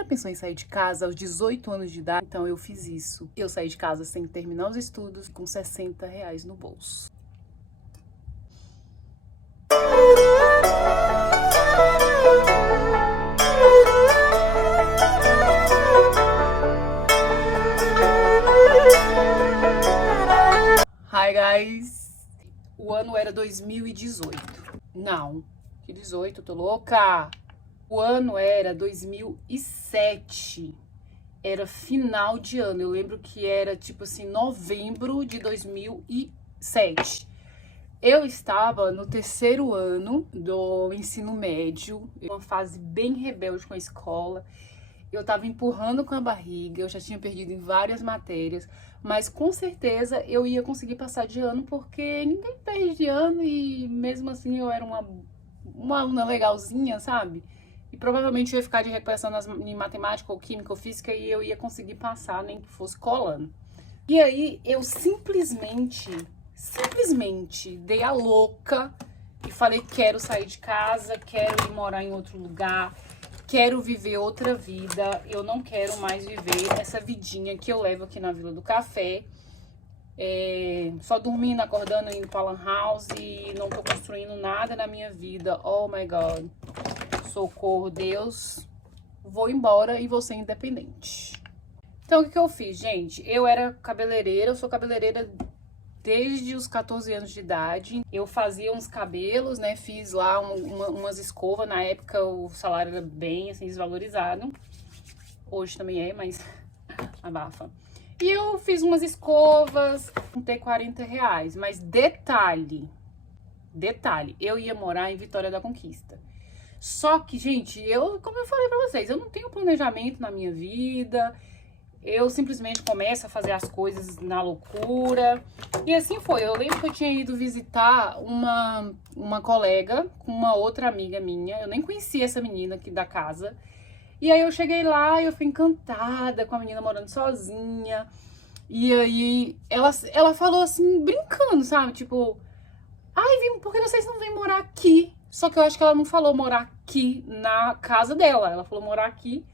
Já pensou em sair de casa aos 18 anos de idade? Então eu fiz isso. Eu saí de casa sem terminar os estudos, com R$ 60 no bolso. Hi guys! O ano era 2018. Não, que 18, tô louca! O ano era 2007. Era final de ano. Eu lembro que era tipo assim, novembro de 2007. Eu estava no terceiro ano do ensino médio, uma fase bem rebelde com a escola. Eu estava empurrando com a barriga, eu já tinha perdido em várias matérias, mas com certeza eu ia conseguir passar de ano, porque ninguém perde de ano e mesmo assim eu era uma aluna legalzinha, sabe? E provavelmente eu ia ficar de recuperação em matemática ou química ou física e eu ia conseguir passar, nem que fosse colando. E aí eu simplesmente dei a louca e falei, quero sair de casa, quero ir morar em outro lugar, quero viver outra vida, eu não quero mais viver essa vidinha que eu levo aqui na Vila do Café, só dormindo, acordando, indo pra lan house e não tô construindo nada na minha vida. Oh my God, socorro, Deus, vou embora e vou ser independente. Então o que eu fiz, gente? Eu era cabeleireira, eu sou cabeleireira desde os 14 anos de idade. Eu fazia uns cabelos, né? Fiz lá umas escovas. Na época o salário era bem assim, desvalorizado. Hoje também é, mas abafa. E eu fiz umas escovas, contei R$ 40. Mas detalhe, eu ia morar em Vitória da Conquista. Só que, gente, como eu falei pra vocês, eu não tenho planejamento na minha vida. Eu simplesmente começo a fazer as coisas na loucura. E assim foi. Eu lembro que eu tinha ido visitar uma colega com uma outra amiga minha. Eu nem conhecia essa menina aqui da casa. E aí eu cheguei lá e eu fui encantada com a menina morando sozinha. E aí ela falou assim, brincando, sabe? Tipo, ai, por que vocês não vêm morar aqui? Só que eu acho que ela não falou morar aqui na casa dela. Ela falou morar aqui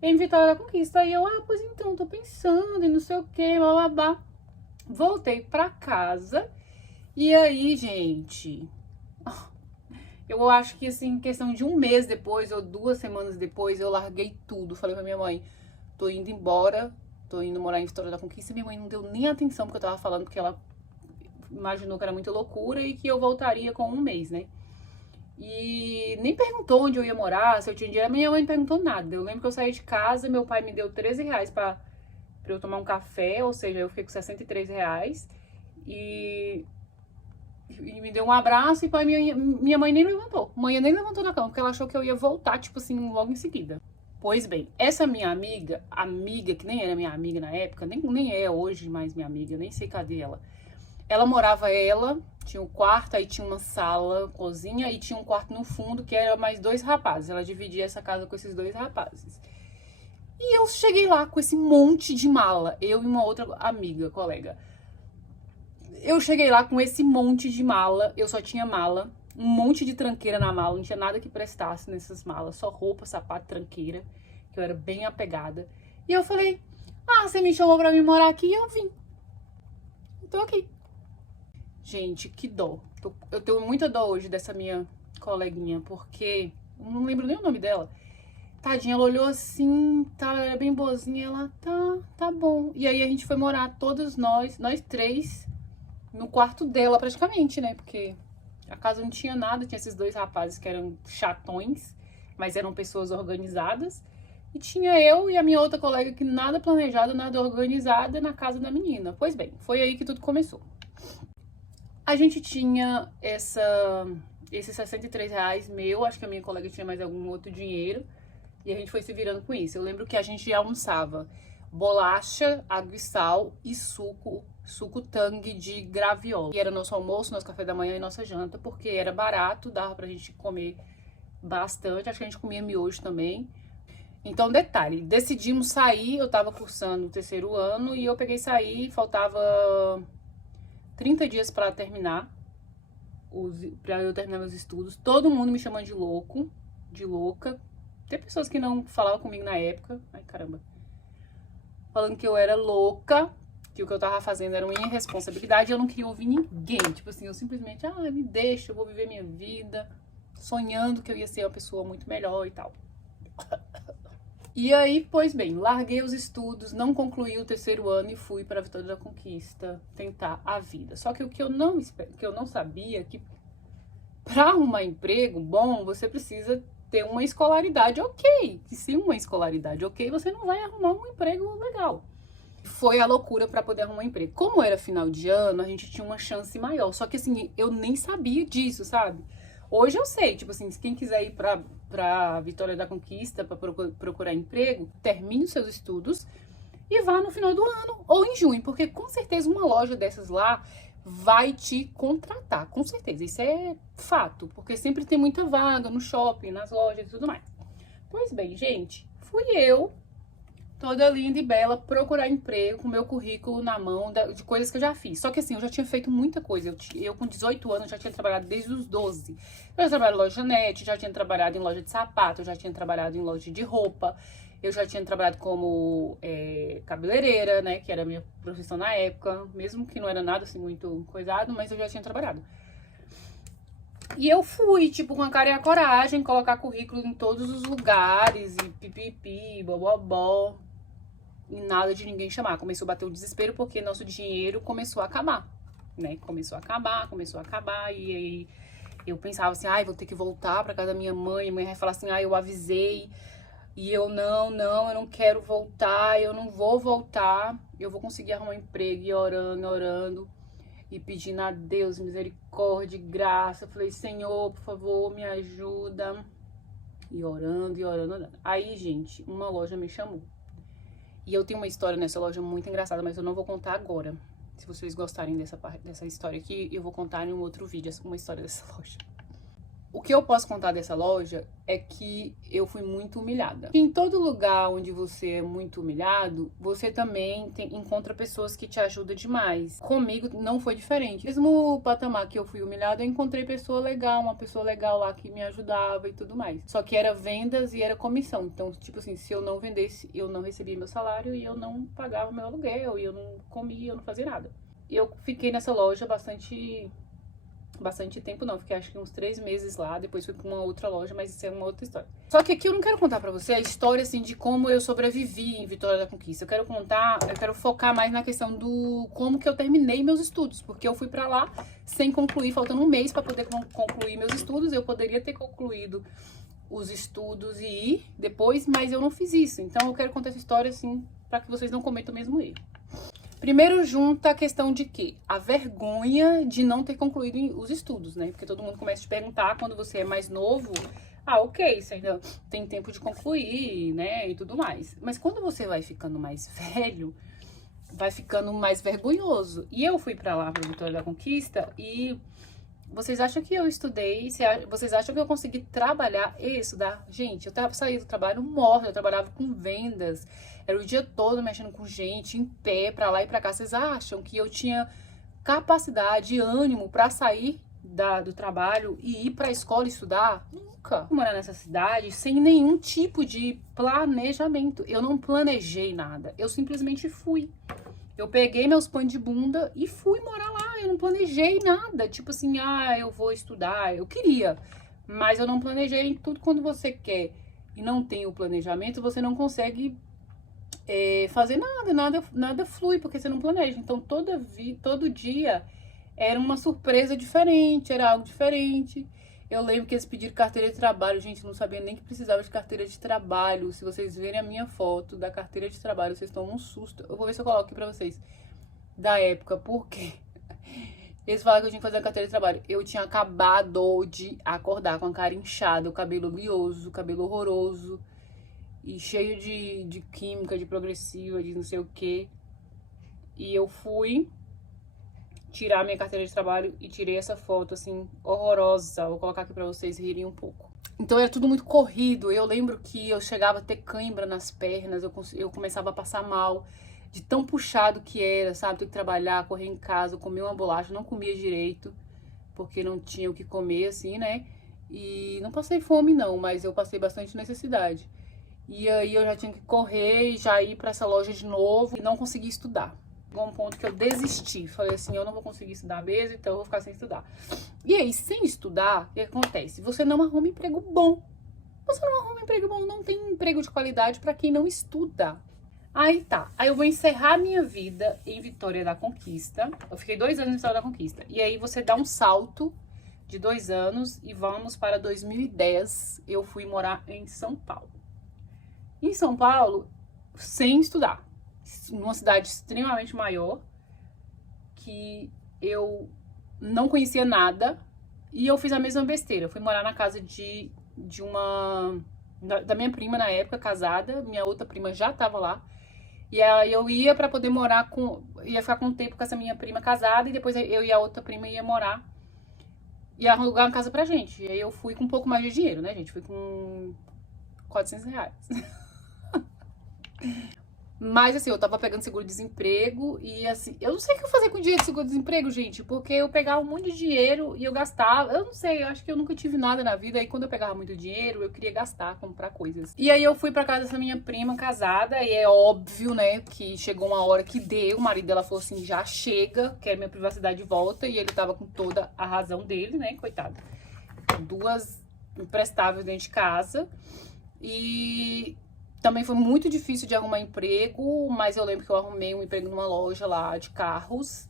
em Vitória da Conquista. Aí eu, pois então, tô pensando e não sei o que, bababá. Voltei pra casa. E aí, gente, eu acho que assim, em questão de um mês depois ou 2 semanas depois, eu larguei tudo. Falei pra minha mãe, tô indo embora, tô indo morar em Vitória da Conquista. Minha mãe não deu nem atenção porque eu tava falando, porque ela imaginou que era muita loucura e que eu voltaria com um mês, né? E nem perguntou onde eu ia morar, se eu tinha dinheiro. Minha mãe não perguntou nada. Eu lembro que eu saí de casa, meu pai me deu R$ 13 pra eu tomar um café, ou seja, eu fiquei com R$ 63. E me deu um abraço e minha mãe nem levantou. Mãe nem levantou da cama, porque ela achou que eu ia voltar, tipo assim, logo em seguida. Pois bem, essa minha amiga, que nem era minha amiga na época, nem é hoje mais minha amiga, nem sei cadê ela. Ela morava, tinha um quarto, aí tinha uma sala, cozinha, e tinha um quarto no fundo, que era mais 2 rapazes. Ela dividia essa casa com esses 2 rapazes. E eu cheguei lá com esse monte de mala, eu e uma outra amiga, colega. Eu cheguei lá com esse monte de mala, eu só tinha mala, um monte de tranqueira na mala, não tinha nada que prestasse nessas malas, só roupa, sapato, tranqueira, que eu era bem apegada. E eu falei, você me chamou pra vir morar aqui e eu vim. Eu tô aqui. Gente, que dó. Eu tenho muita dó hoje dessa minha coleguinha, porque eu não lembro nem o nome dela. Tadinha, ela olhou assim, ela era bem boazinha, ela, tá bom. E aí a gente foi morar, todos nós 3, no quarto dela praticamente, né? Porque a casa não tinha nada, tinha esses 2 rapazes que eram chatões, mas eram pessoas organizadas. E tinha eu e a minha outra colega que nada planejada, nada organizada na casa da menina. Pois bem, foi aí que tudo começou. A gente tinha esses R$ 63 meu, acho que a minha colega tinha mais algum outro dinheiro, e a gente foi se virando com isso. Eu lembro que a gente almoçava bolacha, água e sal e suco tangue de graviola. E era nosso almoço, nosso café da manhã e nossa janta, porque era barato, dava pra gente comer bastante, acho que a gente comia miojo também. Então, detalhe, decidimos sair, eu tava cursando o terceiro ano, e eu peguei e saí, faltava 30 dias pra terminar, pra eu terminar meus estudos. Todo mundo me chamando de louca. Tem pessoas que não falavam comigo na época. Ai, caramba. Falando que eu era louca, que o que eu tava fazendo era uma irresponsabilidade e eu não queria ouvir ninguém. Tipo assim, eu simplesmente, me deixa, eu vou viver minha vida, sonhando que eu ia ser uma pessoa muito melhor e tal. E aí, pois bem, larguei os estudos, não concluí o terceiro ano e fui para Vitória da Conquista tentar a vida. Só que o que eu não sabia é que para arrumar emprego bom, você precisa ter uma escolaridade ok. E sem uma escolaridade ok, você não vai arrumar um emprego legal. Foi a loucura para poder arrumar um emprego. Como era final de ano, a gente tinha uma chance maior. Só que assim, eu nem sabia disso, sabe? Hoje eu sei, tipo assim, se quem quiser ir pra Vitória da Conquista para procurar emprego, termine os seus estudos e vá no final do ano ou em junho, porque com certeza uma loja dessas lá vai te contratar, com certeza, isso é fato, porque sempre tem muita vaga no shopping, nas lojas e tudo mais. Pois bem, gente, fui eu, toda linda e bela, procurar emprego com meu currículo na mão de coisas que eu já fiz. Só que assim, eu já tinha feito muita coisa. Eu com 18 anos já tinha trabalhado desde os 12. Eu já trabalhei em loja net, já tinha trabalhado em loja de sapato, eu já tinha trabalhado em loja de roupa. Eu já tinha trabalhado como cabeleireira, né, que era a minha profissão na época. Mesmo que não era nada assim muito coisado, mas eu já tinha trabalhado. E eu fui, tipo, com a cara e a coragem, colocar currículo em todos os lugares, e pipipi, bobobó. E nada de ninguém chamar. Começou a bater o desespero porque nosso dinheiro começou a acabar, né? Começou a acabar. E aí eu pensava assim, vou ter que voltar pra casa da minha mãe. A mãe vai falar assim, eu avisei. E eu, não, eu não quero voltar, eu não vou voltar. Eu vou conseguir arrumar um emprego. E orando. E pedindo a Deus misericórdia, graça. Eu falei, Senhor, por favor, me ajuda. E orando. Aí, gente, uma loja me chamou. E eu tenho uma história nessa loja muito engraçada, mas eu não vou contar agora. Se vocês gostarem dessa história aqui, eu vou contar em um outro vídeo uma história dessa loja. O que eu posso contar dessa loja é que eu fui muito humilhada. Em todo lugar onde você é muito humilhado, você também encontra pessoas que te ajudam demais. Comigo não foi diferente. Mesmo o patamar que eu fui humilhada, eu encontrei uma pessoa legal lá que me ajudava e tudo mais. Só que era vendas e era comissão. Então, tipo assim, se eu não vendesse, eu não recebia meu salário e eu não pagava meu aluguel, e eu não comia, eu não fazia nada. Eu fiquei nessa loja bastante tempo não, fiquei acho que uns 3 meses lá, depois fui pra uma outra loja, mas isso é uma outra história. Só que aqui eu não quero contar pra você a história, assim, de como eu sobrevivi em Vitória da Conquista. Eu quero focar mais na questão do como que eu terminei meus estudos, porque eu fui pra lá sem concluir, faltando um mês pra poder concluir meus estudos. Eu poderia ter concluído os estudos e ir depois, mas eu não fiz isso. Então eu quero contar essa história, assim, pra que vocês não cometam o mesmo erro. Primeiro junta a questão de quê? A vergonha de não ter concluído os estudos, né? Porque todo mundo começa a te perguntar quando você é mais novo, ok, você ainda tem tempo de concluir, né? E tudo mais. Mas quando você vai ficando mais velho, vai ficando mais vergonhoso. E eu fui pra lá, pra Vitória da Conquista, e vocês acham que eu estudei? Vocês acham que eu consegui trabalhar e estudar? Gente, eu saí do trabalho morta, eu trabalhava com vendas. Era o dia todo mexendo com gente, em pé, pra lá e pra cá. Vocês acham que eu tinha capacidade e ânimo pra sair do trabalho e ir pra escola estudar? Nunca. Eu morar nessa cidade sem nenhum tipo de planejamento. Eu não planejei nada. Eu simplesmente fui. Eu peguei meus pães de bunda e fui morar lá. Eu não planejei nada. Tipo assim, eu vou estudar. Eu queria, mas eu não planejei. Tudo quando você quer e não tem o planejamento, você não consegue fazer nada flui, porque você não planeja. Então, todo dia era uma surpresa diferente, era algo diferente. Eu lembro que eles pediram carteira de trabalho. Gente, não sabia nem que precisava de carteira de trabalho. Se vocês verem a minha foto da carteira de trabalho, vocês estão num susto. Eu vou ver se eu coloco aqui pra vocês. Da época, porque eles falaram que eu tinha que fazer a carteira de trabalho. Eu tinha acabado de acordar com a cara inchada, o cabelo oleoso, o cabelo horroroso. E cheio de química, de progressiva, de não sei o que. E eu fui tirar minha carteira de trabalho e tirei essa foto, assim, horrorosa. Vou colocar aqui pra vocês rirem um pouco. Então era tudo muito corrido. Eu lembro que eu chegava a ter cãibra nas pernas, eu começava a passar mal, de tão puxado que era, sabe? Ter que trabalhar, correr em casa, comer uma bolacha, não comia direito, porque não tinha o que comer, assim, né? E não passei fome não, mas eu passei bastante necessidade. E aí eu já tinha que correr e já ir pra essa loja de novo e não consegui estudar. Chegou um ponto que eu desisti. Falei assim, eu não vou conseguir estudar mesmo, então eu vou ficar sem estudar. E aí, sem estudar, o que acontece? Você não arruma emprego bom. Você não arruma emprego bom, não tem emprego de qualidade pra quem não estuda. Aí tá, aí eu vou encerrar minha vida em Vitória da Conquista. Eu fiquei 2 anos em Vitória da Conquista. E aí você dá um salto de 2 anos e vamos para 2010. Eu fui morar em São Paulo. Em São Paulo, sem estudar. Numa cidade extremamente maior, que eu não conhecia nada. E eu fiz a mesma besteira. Eu fui morar na casa da minha prima na época, casada. Minha outra prima já tava lá. E aí eu ia pra poder morar ia ficar com um tempo com essa minha prima casada. E depois eu e a outra prima ia morar. Ia alugar uma casa pra gente. E aí eu fui com um pouco mais de dinheiro, né, gente? Fui com R$400. Mas assim, eu tava pegando seguro-desemprego e assim, eu não sei o que eu fazia com o dinheiro de seguro-desemprego, gente, porque eu pegava um monte de dinheiro e eu gastava, eu não sei, eu acho que eu nunca tive nada na vida, e quando eu pegava muito dinheiro, eu queria gastar, comprar coisas. E aí eu fui pra casa dessa minha prima casada, e é óbvio, né, que chegou uma hora que deu, o marido dela falou assim, já chega, quero minha privacidade de volta, e ele tava com toda a razão dele, né, coitado. 2 imprestáveis dentro de casa, e também foi muito difícil de arrumar emprego, mas eu lembro que eu arrumei um emprego numa loja lá de carros.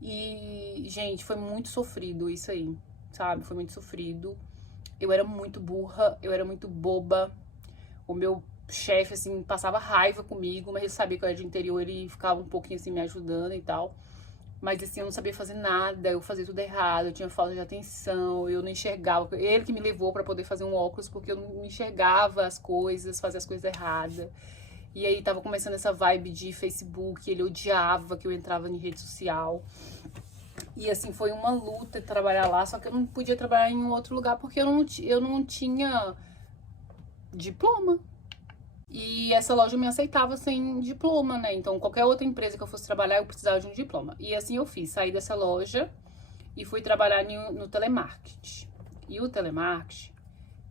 E, gente, foi muito sofrido isso aí, sabe? Foi muito sofrido. Eu era muito burra, eu era muito boba. O meu chefe, assim, passava raiva comigo, mas ele sabia que eu era de interior e ficava um pouquinho, assim, me ajudando e tal. Mas assim, eu não sabia fazer nada, eu fazia tudo errado, eu tinha falta de atenção, eu não enxergava. Ele que me levou pra poder fazer um óculos, porque eu não enxergava as coisas, fazia as coisas erradas. E aí tava começando essa vibe de Facebook, ele odiava que eu entrava em rede social. E assim, foi uma luta trabalhar lá, só que eu não podia trabalhar em um outro lugar porque eu não tinha diploma. E essa loja me aceitava sem diploma, né? Então, qualquer outra empresa que eu fosse trabalhar, eu precisava de um diploma. E assim eu fiz. Saí dessa loja e fui trabalhar no telemarketing. E o telemarketing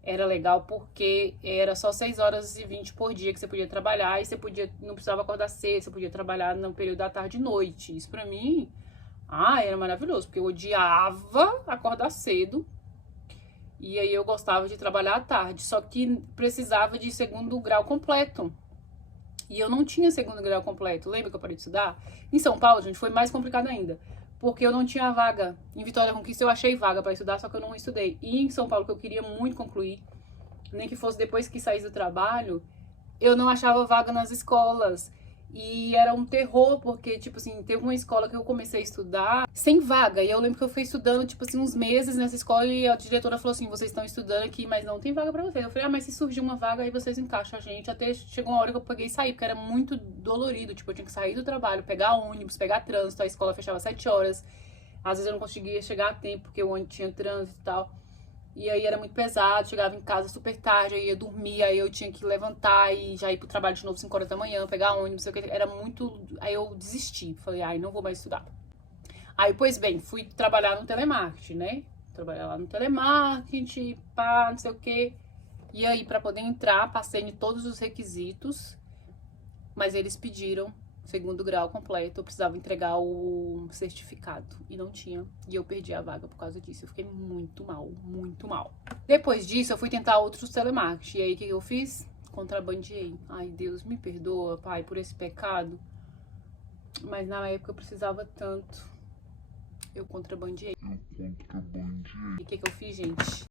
era legal porque era só 6h20 por dia que você podia trabalhar. E você não precisava acordar cedo, você podia trabalhar no período da tarde e noite. Isso pra mim, era maravilhoso. Porque eu odiava acordar cedo. E aí eu gostava de trabalhar à tarde, só que precisava de 2º grau completo. E eu não tinha 2º grau completo, lembra que eu parei de estudar? Em São Paulo, gente, foi mais complicado ainda, porque eu não tinha vaga. Em Vitória da Conquista eu achei vaga para estudar, só que eu não estudei. E em São Paulo, que eu queria muito concluir, nem que fosse depois que saísse do trabalho, eu não achava vaga nas escolas. E era um terror, porque, tipo assim, teve uma escola que eu comecei a estudar sem vaga. E eu lembro que eu fui estudando, tipo assim, uns meses nessa escola e a diretora falou assim, vocês estão estudando aqui, mas não tem vaga pra vocês. Eu falei, mas se surgir uma vaga, aí vocês encaixam a gente. Até chegou uma hora que eu peguei e saí, porque era muito dolorido. Tipo, eu tinha que sair do trabalho, pegar ônibus, pegar trânsito, a escola fechava 7 horas. Às vezes eu não conseguia chegar a tempo, porque o ônibus tinha trânsito e tal. E aí era muito pesado, chegava em casa super tarde, aí ia dormir, aí eu tinha que levantar e já ir pro trabalho de novo 5h da manhã, pegar ônibus, sei o que, era muito... Aí eu desisti, falei, não vou mais estudar. Aí, pois bem, fui trabalhar no telemarketing, né? Trabalhar lá no telemarketing, pá, não sei o que. E aí, pra poder entrar, passei em todos os requisitos, mas eles pediram 2º grau completo, eu precisava entregar o certificado e não tinha, e eu perdi a vaga por causa disso. Eu fiquei muito mal, muito mal. Depois disso, eu fui tentar outros telemarketing, e aí o que eu fiz? Contrabandeei. Ai, Deus, me perdoa, pai, por esse pecado, mas na época eu precisava tanto. Eu contrabandeei. E o que eu fiz, gente?